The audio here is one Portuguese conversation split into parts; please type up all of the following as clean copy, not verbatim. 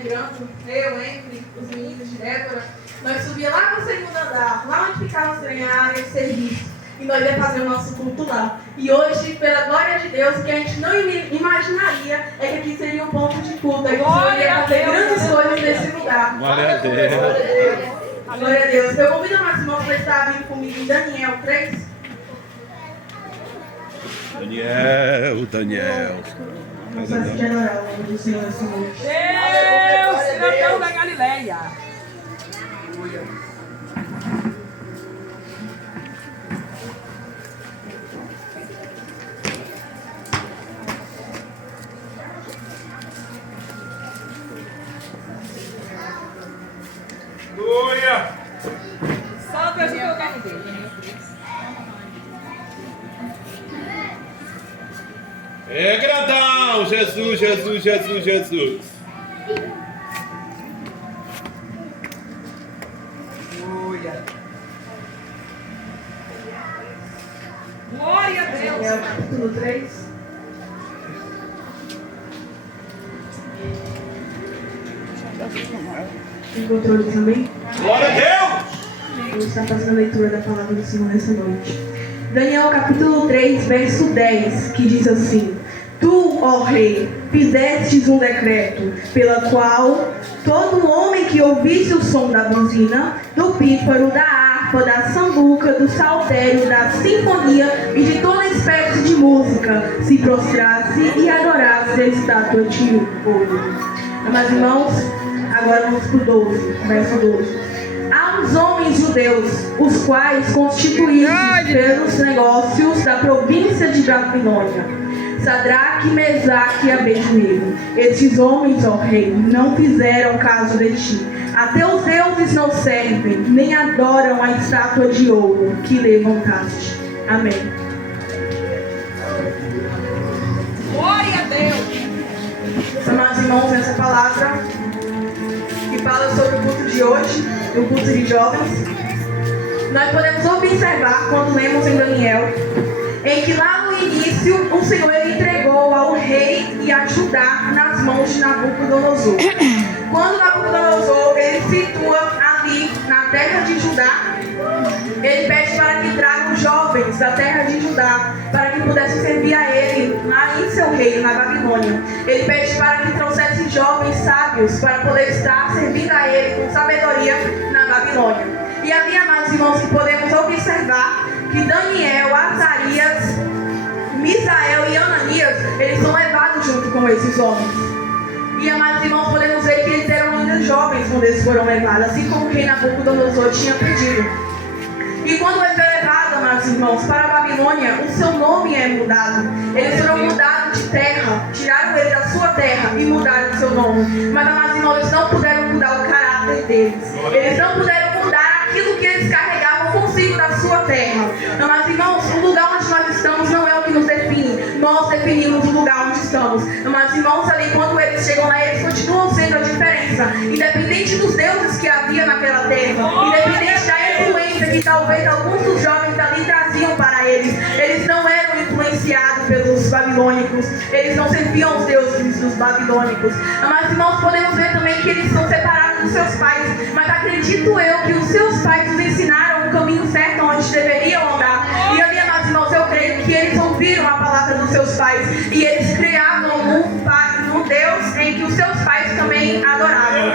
lembrando, eu, entre os meninos de Débora, nós subíamos lá no segundo andar, lá onde ficava a área de serviço, e nós ia fazer o nosso culto lá. E hoje, pela glória de Deus, o que a gente não imaginaria é que aqui seria um ponto de culto, a gente poderia fazer grandes coisas nesse lugar. Glória a Deus. Glória a Deus. Eu convido a mais irmãos para estar vindo comigo em Daniel 3. Daniel. Vamos assistir a orar o nome do Senhor essa noite. Deus, cidadão da Galileia. Aleluia. Só pra gente tocar em Deus. É grandão, Jesus, Jesus, Jesus, Jesus. Glória a Deus. Daniel capítulo 3. Encontrou ele também? Glória a Deus. Vamos estar fazendo a leitura da palavra do Senhor nessa noite. Daniel capítulo 3, verso 10, que diz assim: Tu, ó rei, fizestes um decreto, pela qual todo homem que ouvisse o som da buzina, do pífaro, da harpa, da sambuca, do saltério, da sinfonia e de toda espécie de música, se prostrasse e adorasse a estátua de ouro. Meus irmãos, agora vamos para o 12, verso 12. Há uns homens judeus, os quais constituíram pelos negócios da província de Babilônia, Sadraque, Mesaque e Abednego. Estes homens, ó rei, não fizeram caso de ti. A teus deuses não servem, nem adoram a estátua de ouro que levantaste. Amém. Glória a Deus. Amados irmãos, essa palavra que fala sobre o culto de hoje, o culto de jovens, nós podemos observar quando lemos em Daniel, em que lá no início o Senhor ele entregou ao rei e a Judá nas mãos de Nabucodonosor. Quando Nabucodonosor ele situa ali na terra de Judá, ele pede para que tragam jovens da terra de Judá para que pudessem servir a ele lá em seu reino, na Babilônia. Ele pede para que trouxessem jovens sábios para poder estar servindo a ele com sabedoria na Babilônia. E ali, amados irmãos, que podemos observar que Daniel, Azarias, Misael e Ananias, eles são levados junto com esses homens. E, amados irmãos, podemos ver que eles eram ainda jovens quando eles foram levados, assim como o rei Nabucodonosor tinha pedido. E quando ele foi levado, amados irmãos, para a Babilônia, o seu nome é mudado. Eles foram mudados de terra, tiraram ele da sua terra e mudaram o seu nome. Mas, amados irmãos, eles não puderam mudar o caráter deles. Eles não puderam mudar aquilo que eles carregavam consigo da sua terra. Amados irmãos, o lugar onde nós estamos não é o que nos define. Nós definimos o lugar onde estamos. Amados irmãos, ali quando eles chegam lá, eles continuam sendo a diferença. Independente dos deuses que havia naquela terra, independente da influência que talvez alguns dos jovens ali traziam para eles, eles não eram influenciados pelos babilônicos, eles não serviam os deuses dos babilônicos. Mas irmãos, podemos ver também que eles são separados dos seus pais, mas acredito eu que os seus pais os ensinaram o caminho certo onde deveriam andar. E ali, amados irmãos, eu creio que eles ouviram a palavra dos seus pais e eles criavam um Deus em que os seus pais também adoravam.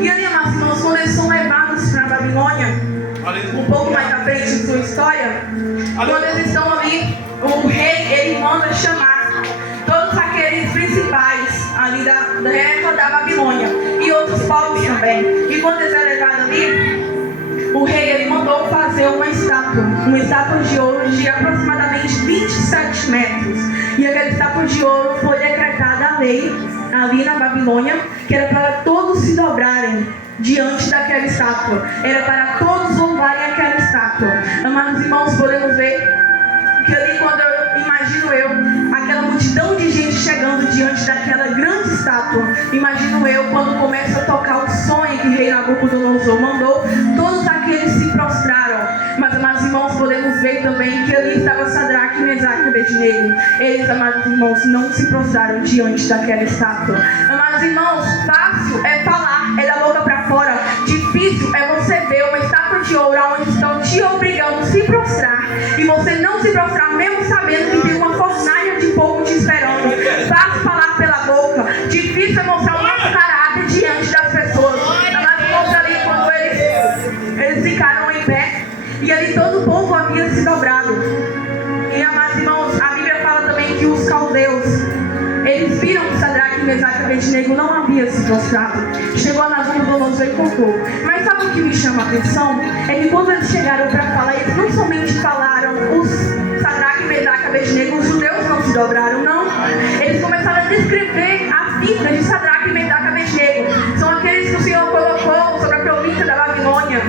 E ali, amados irmãos, quando eles são levados para a Babilônia, um pouco mais à frente de sua história, quando eles estão ali, o rei ele manda chamar todos aqueles principais ali da terra da Babilônia e outros povos também. E quando eles são levados ali, o rei ele mandou fazer uma estátua de ouro de aproximadamente 27 metros. E aquela estátua de ouro foi decretada a lei ali na Babilônia, que era para todos se dobrarem diante daquela estátua, era para todos louvarem aquela estátua. Amados irmãos, podemos ver que ali, quando eu imagino aquela multidão de gente chegando diante daquela grande estátua, imagino eu quando começa a tocar o som em que o rei Nabucodonosor mandou, todos aqueles se prostraram. Mas, amados irmãos, podemos ver também que ali estava Sadraque, Mesaque e Abednego. Eles, amados irmãos, não se prostraram diante daquela estátua. Amados irmãos, faça fácil é falar, é da boca para fora. Difícil é você ver uma estátua de ouro onde estão te obrigando a se prostrar e você não se prostrar, mesmo sabendo que tem uma fornalha de fogo te esperando. Fácil falar pela boca, difícil é mostrar o nosso caráter diante das pessoas. Mas irmãos, ali quando eles ficaram em pé e ali todo o povo havia se dobrado. E amados irmãos, a Bíblia fala também que os caldeus, eles viram que Sadraque, Mesaque e Abednego não havia se prostrado. Chegou a Nabucodonosor e contou. Mas sabe o que me chama a atenção? É que quando eles chegaram para falar, eles não somente falaram os Sadraque, Mesaque e Abednego, os judeus não se dobraram, não. Eles começaram a descrever a vida de Sadraque, Mesaque e Abednego. São aqueles que o Senhor colocou sobre a província da Babilônia.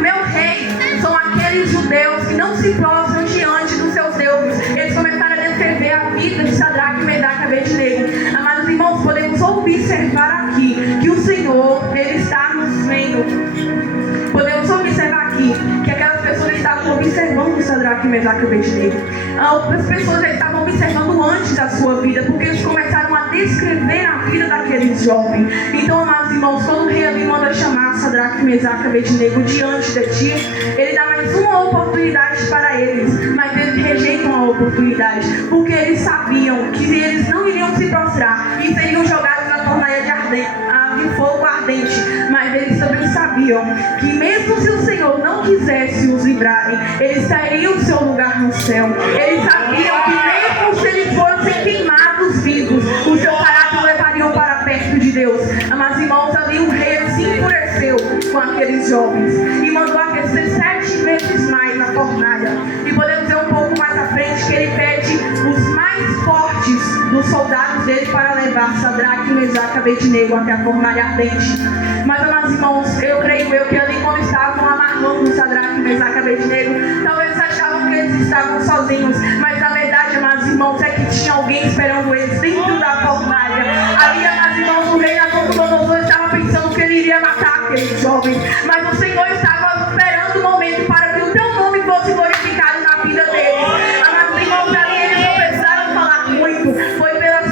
Meu rei, são aqueles judeus que não se prostram diante dos seus deuses. Eles começaram a descrever a vida de Sadraque, Mesaque e Abednego. Amados irmãos, podemos observar aqui que o Senhor, Ele está nos vendo. Podemos observar aqui que aquelas pessoas estavam observando Sadraque, Mesaque e Abednego. As pessoas estavam observando antes da sua vida, porque eles começaram a descrever a vida daqueles jovens. Então, amados irmãos, quando o rei ali manda chamar Sadraque, Mesaque e Abednego diante de ti, ele dá mais uma oportunidade para eles, mas eles rejeitam a oportunidade, porque eles sabiam que eles não iriam se prostrar e seriam jogados na fornalha de fogo ardente. Mas eles também sabiam que mesmo se o Senhor não quisesse os livrarem, eles teriam o seu lugar no céu. Eles sabiam que mesmo se eles fossem queimados vivos, o seu caráter levariam para perto de Deus. Mas irmãos, ali o rei se enfureceu com aqueles jovens e mandou aquecer 7 vezes mais na fornalha. E podemos ver um pouco mais à frente que ele pede os mais fortes dos soldados dele para levar Sadraque, Mesaque e Abednego até a fornalha ardente. Mas, amados irmãos, eu creio que ali quando estavam amarrando Sadraque, Mesaque e Abednego, talvez achavam que eles estavam sozinhos, mas na verdade, amados irmãos, é que tinha alguém esperando eles dentro da fornalha. Ali, amados irmãos, o rei Nabucodonosor estava pensando que ele iria matar aqueles jovens, mas o Senhor estava esperando o momento para que o teu nome fosse glorificado na vida deles. Amados irmãos, ali eles não precisaram falar muito, foi pela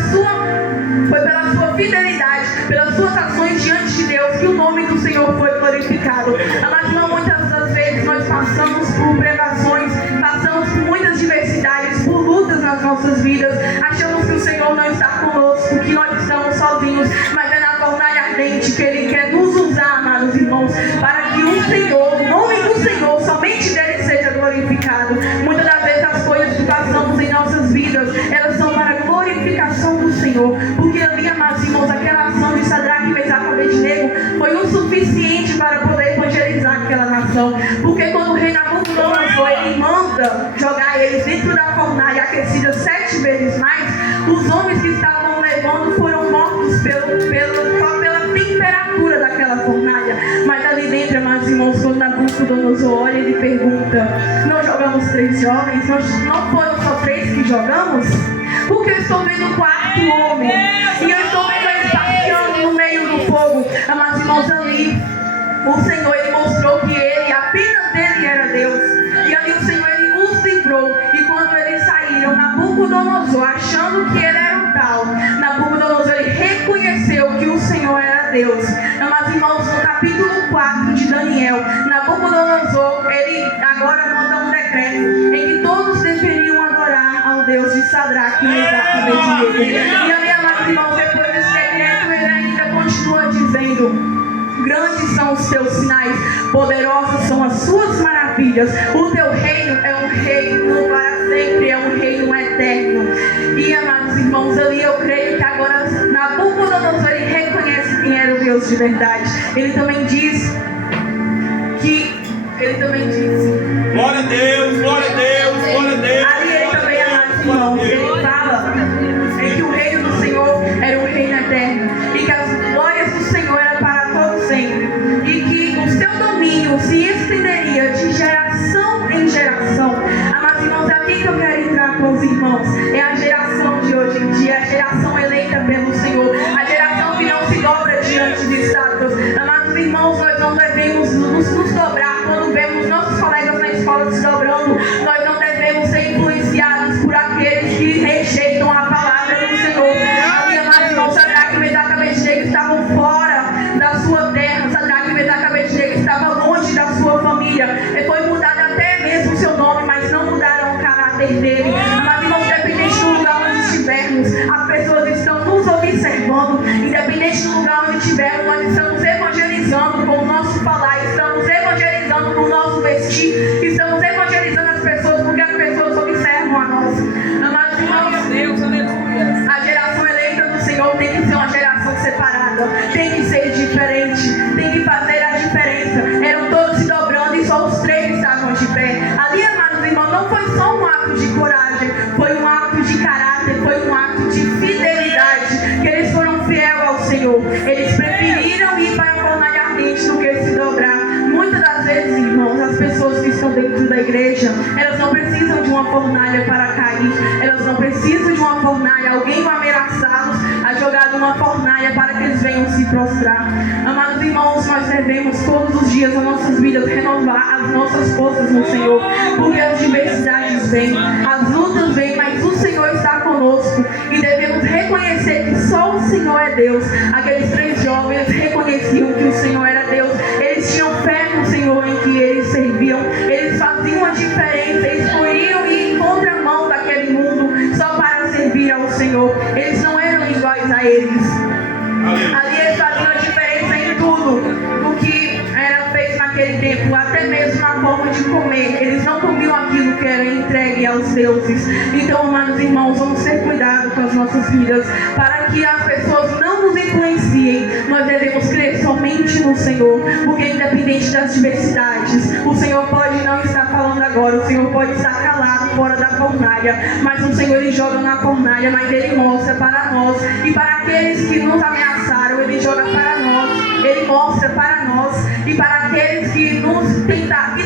sua fidelidade, pelas suas ações diante de Deus que o nome do Senhor foi glorificado. Amados irmãos, muitas das vezes nós passamos por privações, passamos por muitas diversidades, por lutas nas nossas vidas, achamos que o Senhor não está conosco, que nós estamos sozinhos, mas é na fornalha ardente que Ele quer nos usar, amados irmãos, para que o Senhor, o nome do Senhor, somente dele seja glorificado. Muitas das vezes as coisas que passamos em nossas vidas, elas são para a glorificação do Senhor, porque ali, amados irmãos, aquela ação de Sadraque, Mesaque e Abednego foi o suficiente para poder evangelizar aquela nação, porque quando o rei Nabucodonosor ele manda jogar eles dentro da fornalha aquecida 7 vezes mais, os homens que estavam levando foram mortos pela temperatura daquela fornalha. Mas ali dentro, amados irmãos, quando Nabucodonosor olha, ele pergunta: não jogamos 3 jovens? Não foram só 3 que jogamos? Porque eu estou vendo o 4º homem e eu estou vendo eles passeando no meio do fogo. Amados irmãos, ali o Senhor ele mostrou que ele, apenas ele era Deus. E ali o Senhor ele os livrou. E quando eles saíram, Nabucodonosor, achando que ele era o tal, Nabucodonosor ele reconheceu que o Senhor era Deus. Amados irmãos, no capítulo 4 de Daniel, Nabucodonosor ele agora manda um decreto em que todos deveriam adorar ao Deus de Sadraque, Mesaque e Abednego. E ali, amados irmãos, depois desse decreto ele ainda continua dizendo: grandes são os teus sinais, poderosas são as suas maravilhas. O teu reino é um reino para sempre, é um reino eterno. E, amados irmãos, ali eu creio que agora Nabucodonosor ele reconhece quem era o Deus de verdade. Ele também diz glória a Deus, glória a Deus, glória a Deus. Ali ele também, amados irmãos, ele fala em que o reino do Senhor era um reino eterno e que as glórias do Senhor eram para todo sempre e que o seu domínio se estenderia de geração em geração. Amados irmãos, é aqui que eu quero entrar com os irmãos. É a geração de hoje em dia, a geração eleita pelo Senhor, a geração que não se dobra diante de estátuas. Amados irmãos, nós não devemos nos dobrar quando vemos nossos colegas na escola se dobrando. Nós não devemos ser influenciados por aqueles que rejeitam a palavra do Senhor. Ali, amados irmãos, Sadraque, Mesaque e Abednego estavam fora mantivermos, nós estamos evangelizando com o nosso falar, estamos evangelizando com o nosso vestir, estamos evangelizando as pessoas porque as pessoas observam a nós. Amados irmãos, Deus, aleluia. a geração eleita do Senhor tem que ser uma geração separada, tem que ser diferente, tem que fazer a diferença. Eram todos se dobrando e só os 3 estavam de pé. Ali, amados irmãos, não foi só um ato de coragem, foi um ato de caráter, foi um ato de fidelidade, que eles foram fiéis ao Senhor. Eles preferiram ir para a fornalha ardente do que se dobrar. Muitas das vezes, irmãos, as pessoas que estão dentro da igreja, elas não precisam de uma fornalha para cair, elas não precisam de uma fornalha, alguém vai ameaçá-los a jogar numa fornalha para que eles venham se prostrar. Amados irmãos, nós devemos todos os dias das nossas vidas renovar as nossas forças no Senhor, porque as diversidades vêm, as lutas vêm, mas o Senhor está conosco e devemos reconhecer que só o Senhor é Deus. Aqueles 3 jovens reconheciam que o Senhor era Deus, eles tinham fé no Senhor em que eles serviam, eles faziam a diferença, eles iam ir em contramão daquele mundo só para servir ao Senhor. Eles não eram iguais a eles. Ali eles faziam a diferença em tudo o que era feito naquele tempo, até mesmo na forma de comer. Eles não comiam aquilo que era entregue aos deuses. Então, amados irmãos, vamos ter cuidado com as nossas vidas, para que as pessoas não nos influenciem. Nós devemos crer somente no Senhor, porque independente das diversidades, o Senhor pode não estar falando agora, o Senhor pode estar calado fora da fornalha, mas o Senhor ele joga na fornalha, mas ele mostra para nós e para aqueles que nos ameaçaram, ele joga para nós, ele mostra para nós e para aqueles que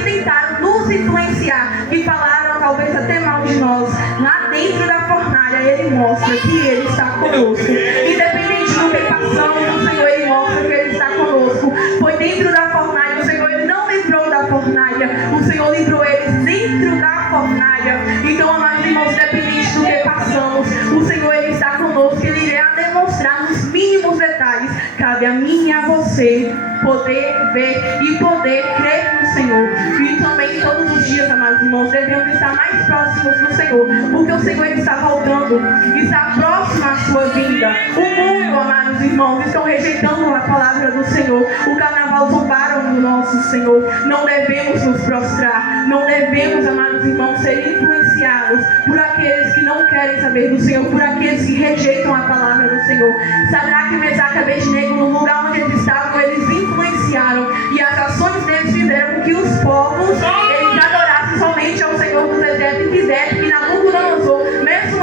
tentaram nos influenciar, que falaram talvez até mal de nós, lá dentro da fornalha ele mostra que ele está conosco, independente do que passamos, o Senhor ele mostra que ele está conosco. Foi dentro da fornalha, o Senhor ele não livrou da fornalha, o Senhor livrou eles dentro da fornalha. Então, amados irmãos, independente do que passamos, o Senhor ele está conosco, ele irá demonstrar nos mínimos detalhes. Cabe a mim e a você poder ver e poder crer no Senhor. E também todos os dias, amados irmãos, devemos estar mais próximos do Senhor, porque o Senhor ele está voltando, está próximo à sua vinda. O mundo, amados irmãos, estão rejeitando a palavra do Senhor. O carnaval zombaram do nosso Senhor. Não devemos nos prostrar, não devemos, amados irmãos, ser influenciados por aqueles que não querem saber do Senhor, por aqueles que rejeitam a palavra do Senhor. Sadraque, Mesaque e Abednego, no lugar onde eles estavam, eles influenciaram, e as ações deles fizeram com que os povos eles adorassem somente ao Senhor dos Exércitos e fizessem que Nabucodonosor, mesmo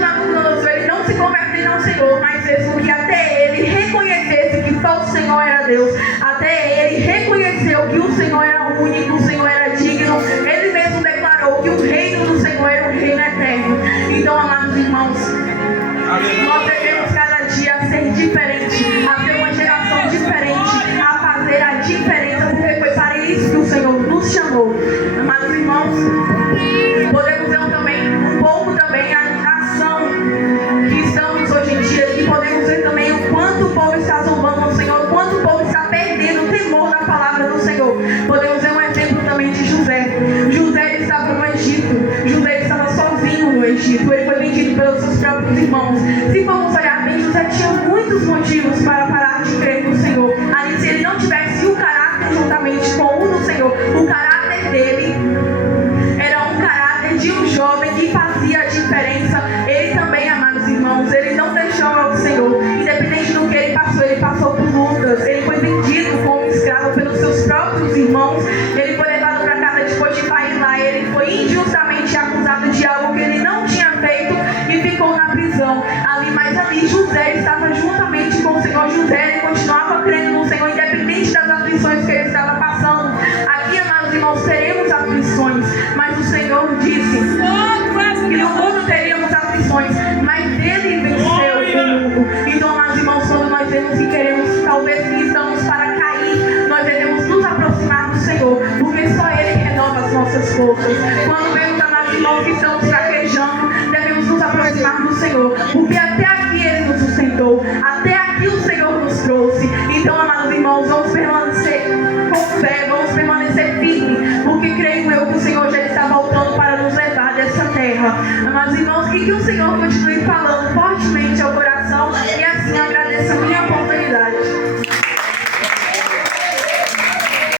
Nabucodonosor ele não se convertesse ao Senhor, mas fez com que até ele reconhecesse que só o Senhor era Deus, até ele reconheceu que o Senhor era único, o Senhor era digno, ele mesmo declarou que o reino do Senhor era um reino eterno. Então, amados irmãos, nós devemos cada dia ser diferente, a ser uma geração diferente, a fazer a diferença, porque foi para isso que o Senhor nos chamou. Amados irmãos, podemos ver também um pouco também a ação que estamos hoje em dia, e podemos ver também o quanto o povo está zombando ao Senhor, o quanto o povo está perdendo o temor da palavra do Senhor. Podemos ver um exemplo também de José. José estava no Egito, José estava sozinho no Egito, ele foi vendido pelos seus próprios irmãos. Se formos olhar bem, José tinha muitos motivos para parar de crer no Senhor. Ali, se ele não tivesse o caráter juntamente com o do Senhor, o caráter dele era um caráter de um jovem que fazia a diferença. Ele também, amados irmãos, ele não deixou ao Senhor, independente do que ele passou por lutas, ele foi vendido como escravo pelos seus próprios irmãos, ele foi levado para casa de Potifar e lá ele foi injustamente acusado de algo que ele não tinha feito e ficou na prisão. Mas ali José estava juntamente com o Senhor. José ele continuava crendo no Senhor, independente das aflições que ele estava passando. Aqui, amados irmãos, teremos aflições, mas o Senhor disse que no mundo teríamos aflições, mas ele venceu o mundo. Então, amados irmãos, quando nós vemos que queremos, talvez que estamos para cair, nós devemos nos aproximar do Senhor, porque só Ele renova as nossas forças. Quando vemos, amados irmãos, que estamos fraquejando, devemos nos aproximar do Senhor, porque até aqui Ele nos sustentou, até aqui o Senhor nos trouxe. Então, amados irmãos, vamos permanecer